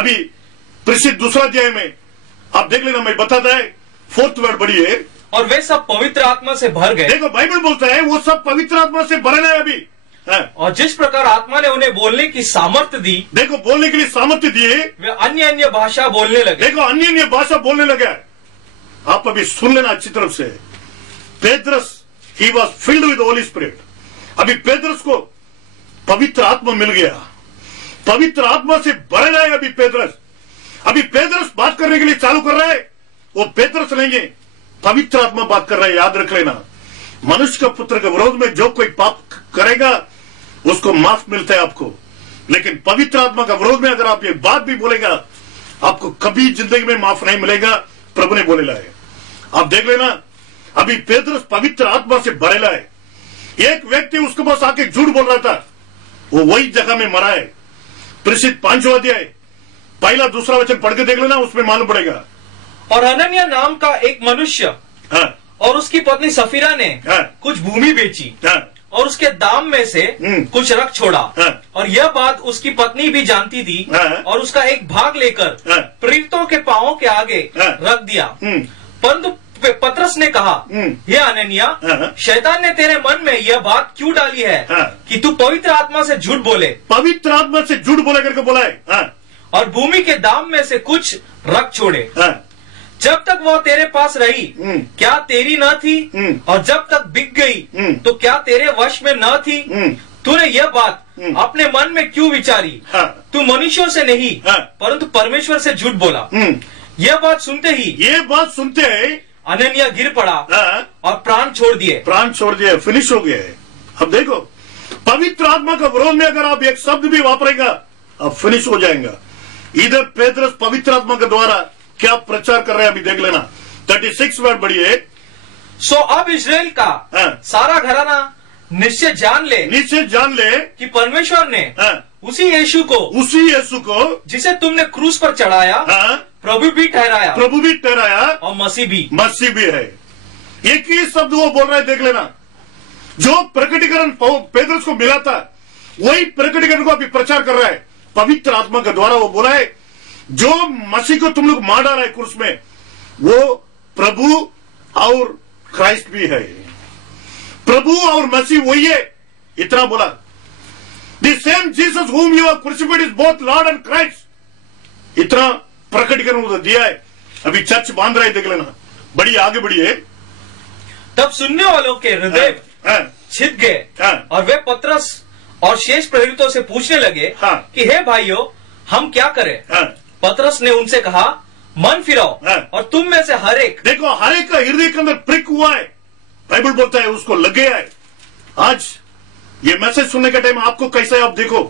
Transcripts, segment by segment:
अभी प्रसिद्ध दूसरा अध्याय में आप देख लेना, मैं बताता है 4th वर्ड बड़ी है। और वे सब पवित्र आत्मा से भर गए। देखो बाइबल बोलता है वो सब पवित्र आत्मा से भरे है अभी। और जिस प्रकार आत्मा ने उन्हें बोलने की सामर्थ्य दी, देखो बोलने के लिए सामर्थ्य दिए, वे अन्य अन्य भाषा बोलने लगे। देखो अन्य अन्य भाषा बोलने लगा। आप अभी सुन लेना अच्छी तरफ से। पेत्रस ही was filled with holy spirit. अभी पेत्रस को पवित्र आत्मा मिल गया, पवित्र आत्मा से भरे है अभी पेत्रस। अभी पेत्रस बात करने के लिए चालू कर रहा है, वो पेत्रस नहीं है, पवित्र आत्मा बात कर रहा है। याद रख लेना, मनुष्य का पुत्र के विरोध में जो कोई पाप करेगा उसको माफ मिलता है आपको, लेकिन पवित्र आत्मा का विरोध में अगर आप ये बात भी बोलेगा आपको कभी जिंदगी में माफ नहीं मिलेगा, प्रभु ने बोलेला है। आप देख लेना, अभी पेत्रस पवित्र आत्मा से भरेला है। एक व्यक्ति उसके पास आके झूठ बोल रहा था, वो वही जगह में मरा है। प्रसिद्ध 5वां अध्याय 1 2 वचन पढ़ के देख लेना, उसमें मालूम पड़ेगा। और हनन्याह नाम का एक मनुष्य और उसकी पत्नी सफीरा ने कुछ भूमि बेची और उसके दाम में से कुछ रख छोड़ा। और यह बात उसकी पत्नी भी जानती थी और उसका एक भाग लेकर प्रेरितों के पांवों के आगे रख दिया। परंतु पतरस ने कहा, हे हनन्याह, शैतान ने तेरे मन में यह बात क्यों डाली है कि तू पवित्र आत्मा से झूठ बोले? पवित्र आत्मा से झूठ बोले करके बोला है। और भूमि के दाम में से कुछ रख छोड़े। जब तक वह तेरे पास रही क्या तेरी न थी? और जब तक बिक गई तो क्या तेरे वश में न थी? तूने यह बात अपने मन में क्यों विचारी? तू मनुष्यों से नहीं परंतु परमेश्वर से झूठ बोला। यह बात सुनते ही हनन्याह गिर पड़ा और प्राण छोड़ दिए। फिनिश हो गया है। अब देखो, पवित्र आत्मा का विरोध में अगर आप एक शब्द भी वापरेगा अब फिनिश हो जाएगा। इधर पेत्रस पवित्र आत्मा के द्वारा क्या प्रचार कर रहे हैं अभी देख लेना। 36 वर्ड बढ़िए। सो अब इस्राएल का सारा घराना निश्चय जान ले कि परमेश्वर ने उसी यीशु को जिसे तुमने क्रूस पर चढ़ाया प्रभु भी ठहराया और मसीह भी है। एक ही शब्द वो बोल रहा है, देख लेना। जो प्रकटीकरण पेत्रस को मिला था वही प्रकटीकरण को अभी प्रचार कर रहा है पवित्र आत्मा के द्वारा। वो बोला है जो मसीह को तुम लोग मार डाला है क्रूस में, वो प्रभु और क्राइस्ट भी है। प्रभु और मसीह वही है, इतना बोला। The same Jesus whom you have crucified is both Lord and Christ। इतना प्रकटीकरण दिया है। अभी चर्च बांध रहा है, देख लेना। बड़ी आगे बढ़ी है। तब सुनने वालों के हृदय छिद गए और वे पतरस और शेष प्रेरितों से पूछने लगे कि हे भाइयों, हम क्या करें? पतरस ने उनसे कहा, मन फिराओ और तुम में से हर एक। देखो, हर एक का हृदय के अंदर प्रिक हुआ है। बाइबल बोलता है उसको लग गया है। आज ये मैसेज सुनने का टाइम आपको कैसा है आप देखो।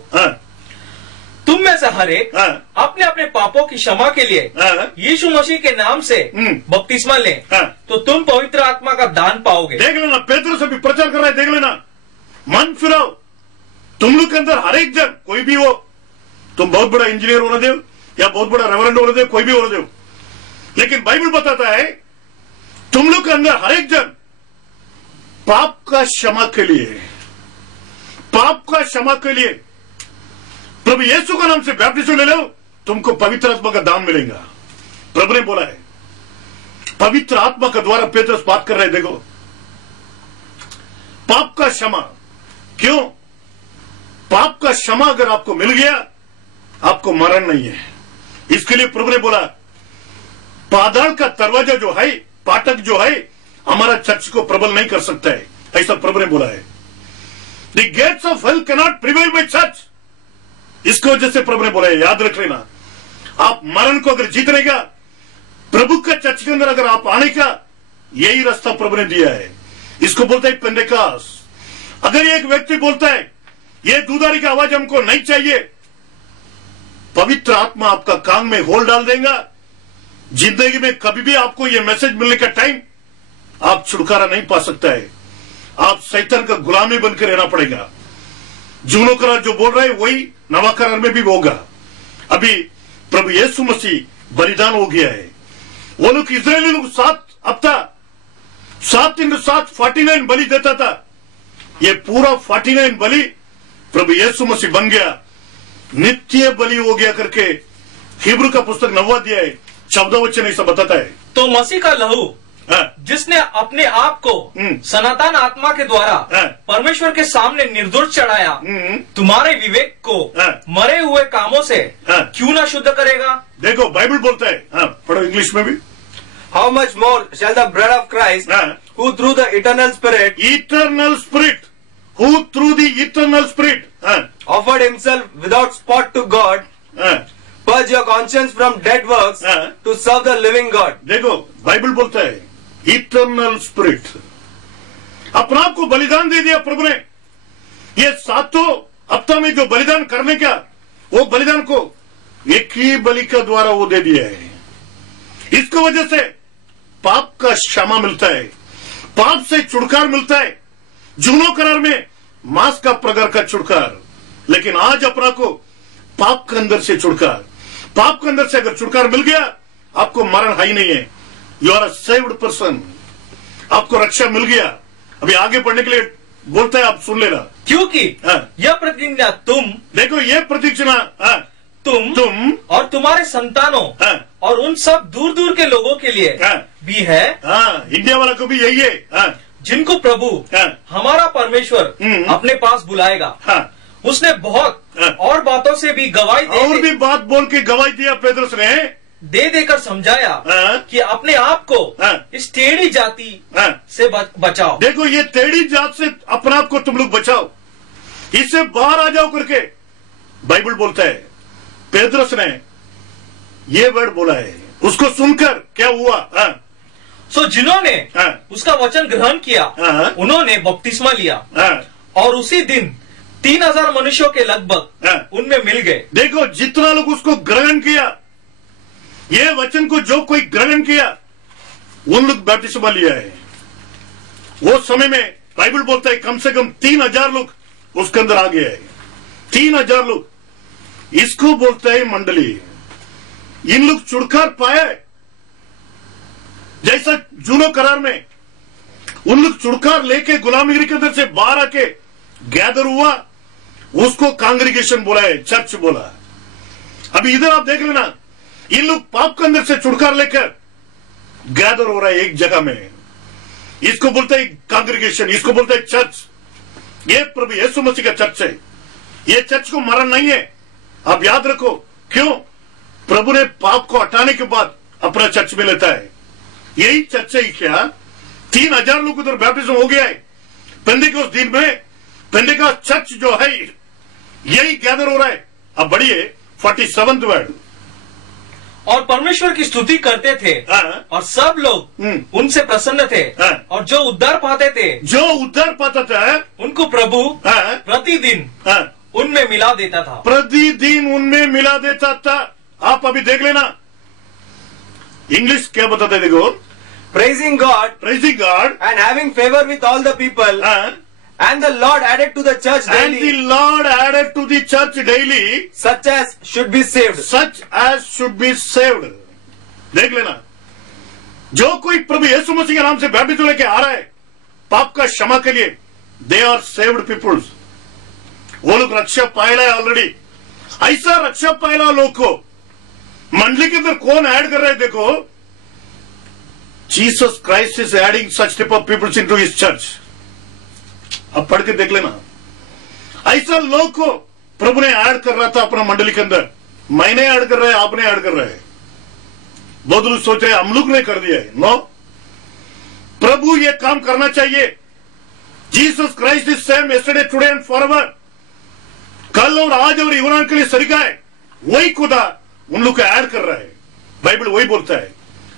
तुम में से हर एक अपने अपने पापों की क्षमा के लिए यीशु मसीह के नाम से बपतिस्मा ले तो तुम पवित्र आत्मा का दान पाओगे। देख लेना, पेत्रस अभी प्रचार कर रहा है, देख लेना। मन फिराओ, तुम लोग के अंदर हर एक जन, कोई भी हो, तुम बहुत बड़ा इंजीनियर होने दो या बहुत बड़ा रेवरेंड होने दो, कोई भी होने दो, लेकिन बाइबल बताता है तुम लोग के अंदर हर एक जन पाप का क्षमा के लिए प्रभु यीशु का नाम से बैप्टिज्म ले लो, तुमको पवित्र आत्मा का दान मिलेगा। प्रभु ने बोला है। पवित्र आत्मा के द्वारा पेत्रस बात कर रहे हैं। देखो, पाप का क्षमा। क्यों? पाप का क्षमा अगर आपको मिल गया आपको मरण नहीं है। इसके लिए प्रभु ने बोला पाताल का दरवाजा जो है, फाटक जो है, हमारा चर्च को प्रबल नहीं कर सकता है, ऐसा प्रभु ने बोला है। The gates of hell can not prevail my church. इसकी वजह से प्रभु ने बोला है, याद रख लेना। आप मरण को अगर जीतने का, प्रभु का चर्च के अंदर अगर आप आने का, यही रास्ता प्रभु ने दिया है। इसको बोलता है पेंटेकोस्ट। अगर एक व्यक्ति बोलता है ये दूधारी का आवाज हमको नहीं चाहिए, पवित्र आत्मा आपका कान में होल डाल देगा। जिंदगी में कभी भी आपको ये मैसेज मिलने का टाइम आप छुटकारा नहीं पा सकता है। आप शैतान का गुलामी बनकर रहना पड़ेगा। जूनों का जो बोल रहा है वही नवा करार में भी होगा। अभी प्रभु यीशु मसीह बलिदान हो गया है। वो लोग इजरायली लोग 7 हफ्ता 7 into 7 49 बलि देता था। ये पूरा 49 बलि प्रभु यीशु मसीह बन गया, नित्य बलि हो गया करके हिब्रू का पुस्तक 9वां अध्याय 14 वचन ऐसा बताता है। तो मसीह का लहू जिसने अपने आप को सनातन आत्मा के द्वारा परमेश्वर के सामने निर्दोष चढ़ाया, तुम्हारे विवेक को मरे हुए कामों से क्यों ना शुद्ध करेगा। देखो बाइबल बोलता है, पढ़ो इंग्लिश में भी, how much more shall the blood of Christ who through the eternal spirit who through the eternal spirit offered himself without spot to God purge your conscience from dead works to serve the living God। देखो Bible बोलता है eternal spirit, अपना आप को बलिदान दे दिया प्रभु ने। ये 7 हफ्ता में जो बलिदान करने का, वो बलिदान को एक ही बलि का द्वारा वो दे दिया है। इसकी वजह से पाप का क्षमा मिलता है, पाप से छुटकारा मिलता है, जूनो करार में मांस का प्रकार का छुटकार। लेकिन आज अपना को पाप के अंदर से छुटकार, पाप के अंदर से अगर छुटकार मिल गया, आपको मरण है ही नहीं है, you are a saved person, आपको रक्षा मिल गया। अभी आगे पढ़ने के लिए बोलता है, आप सुन लेना। क्योंकि यह प्रतिज्ञा तुम, देखो ये प्रतिज्ञा तुम और तुम्हारे संतानों और उन सब दूर दूर के लोगों के लिए भी है। इंडिया वाला को भी यही है, जिनको प्रभु हमारा परमेश्वर अपने पास बुलाएगा। उसने बहुत और बातों से भी गवाही और भी बात बोल के गवाही दिया पेतरुस ने, दे देकर समझाया कि अपने आप को इस टेढ़ी जाति से बचाओ। देखो ये टेढ़ी जात से अपने आप को तुम लोग बचाओ, इससे बाहर आ जाओ करके बाइबल बोलता है। पेतरुस ने ये वर्ड बोला है, उसको सुनकर क्या हुआ? सो जिन्होंने उसका वचन ग्रहण किया उन्होंने बपतिस्मा लिया और उसी दिन 3000 मनुष्यों के लगभग उनमें मिल गए। देखो जितना लोग उसको ग्रहण किया, ये वचन को जो कोई ग्रहण किया, उन लोग बपतिस्मा लिया है। वो समय में बाइबल बोलता है कम से कम 3000 लोग उसके अंदर आ गया है। 3000 लोग, इसको बोलता है मंडली। इन लोग छुटकारा पाया, जैसा जूनो करार में उन लोग छुटकारा लेके गुलामगिरी के अंदर से बाहर आके गैदर हुआ, उसको कांग्रीगेशन बोला है, चर्च बोला। अभी इधर आप देख लेना, इन लोग पाप के अंदर से छुटकारा लेकर गैदर हो रहा है एक जगह में, इसको बोलता है कांग्रीगेशन, इसको बोलता है चर्च। ये प्रभु यीशु मसीह का चर्च है। ये चर्च को मरण नहीं है, आप याद रखो। क्यों? प्रभु ने पाप को हटाने के बाद अपना चर्च में लेता है। यही चर्च है क्या? 3000 लोग उधर बैप्टिज्म हो गया है। पेंटेकोस्ट दिन में पेंटेकोस्ट चर्च जो है यही गैदर हो रहा है। अब बढ़िए 47th वर्ड। और परमेश्वर की स्तुति करते थे और सब लोग उनसे प्रसन्न थे और जो उद्धार पाते थे उनको प्रभु प्रतिदिन उनमें मिला देता था। प्रतिदिन उनमें मिला देता था। आप अभी देख लेना इंग्लिश क्या बताते हैं, देखो, praising God and having favor with all the people and the Lord added to the church daily such as should be saved। देख लेना, जो कोई प्रभु यीशु मसीह के नाम से बैप्टिज्म लेके आ रहा है पाप का क्षमा के लिए, दे आर सेव्ड पीपुल्स। वो लोग रक्षा पायला है ऑलरेडी। ऐसा रक्षा पायला लोग को मंडली के अंदर कौन ऐड कर रहे हैं? देखो, Jesus Christ is adding such type of peoples into his church. अब पढ़ के देख लेना, ऐसा लोग को प्रभु ने ऐड कर रहा था अपना मंडली के अंदर। मैंने ऐड कर रहा है, आपने ऐड कर रहा है। बहुत लोग सोच रहे हम लोग ने कर दिया है। नो, प्रभु ये काम करना चाहिए। Jesus Christ is same yesterday today and forever. कल और आज और युवरान के लिए सरीका है। वही खुदा उन लोग को ऐड कर रहा है। बाइबल वही बोलता है।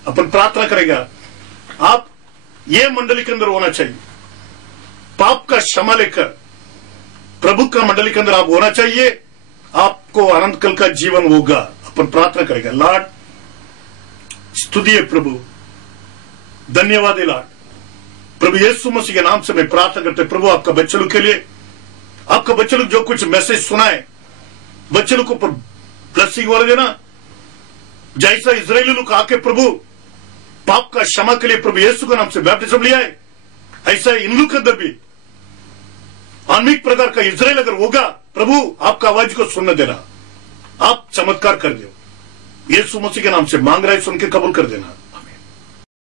अपन प्रार्थना करेगा, आप ये मंडली के अंदर होना चाहिए, पाप का क्षमा लेकर प्रभु का मंडली के अंदर आप होना चाहिए, आपको अनंत काल का जीवन होगा। अपन प्रार्थना करेगा, लॉर्ड स्तुति है प्रभु, धन्यवाद है लॉर्ड। प्रभु यीशु मसीह के नाम से मैं प्रार्थना करते प्रभु आपका बच्चे लोग के लिए, आपका बच्चे लोग जो कुछ मैसेज सुना है बच्चे लोग को ब्लेसिंग वाले देना। जैसा इजरायली लोग आके प्रभु पाप का क्षमा के लिए प्रभु यीशु के नाम से बैप्टिज्म लिया है, ऐसा इन लोग के अंदर भी अनेक प्रकार का इजराइल अगर होगा, प्रभु आपका आवाज को सुनने देना, आप चमत्कार कर दो। यीशु मसीह के नाम से मांग रहा है, सुन के कबूल कर देना।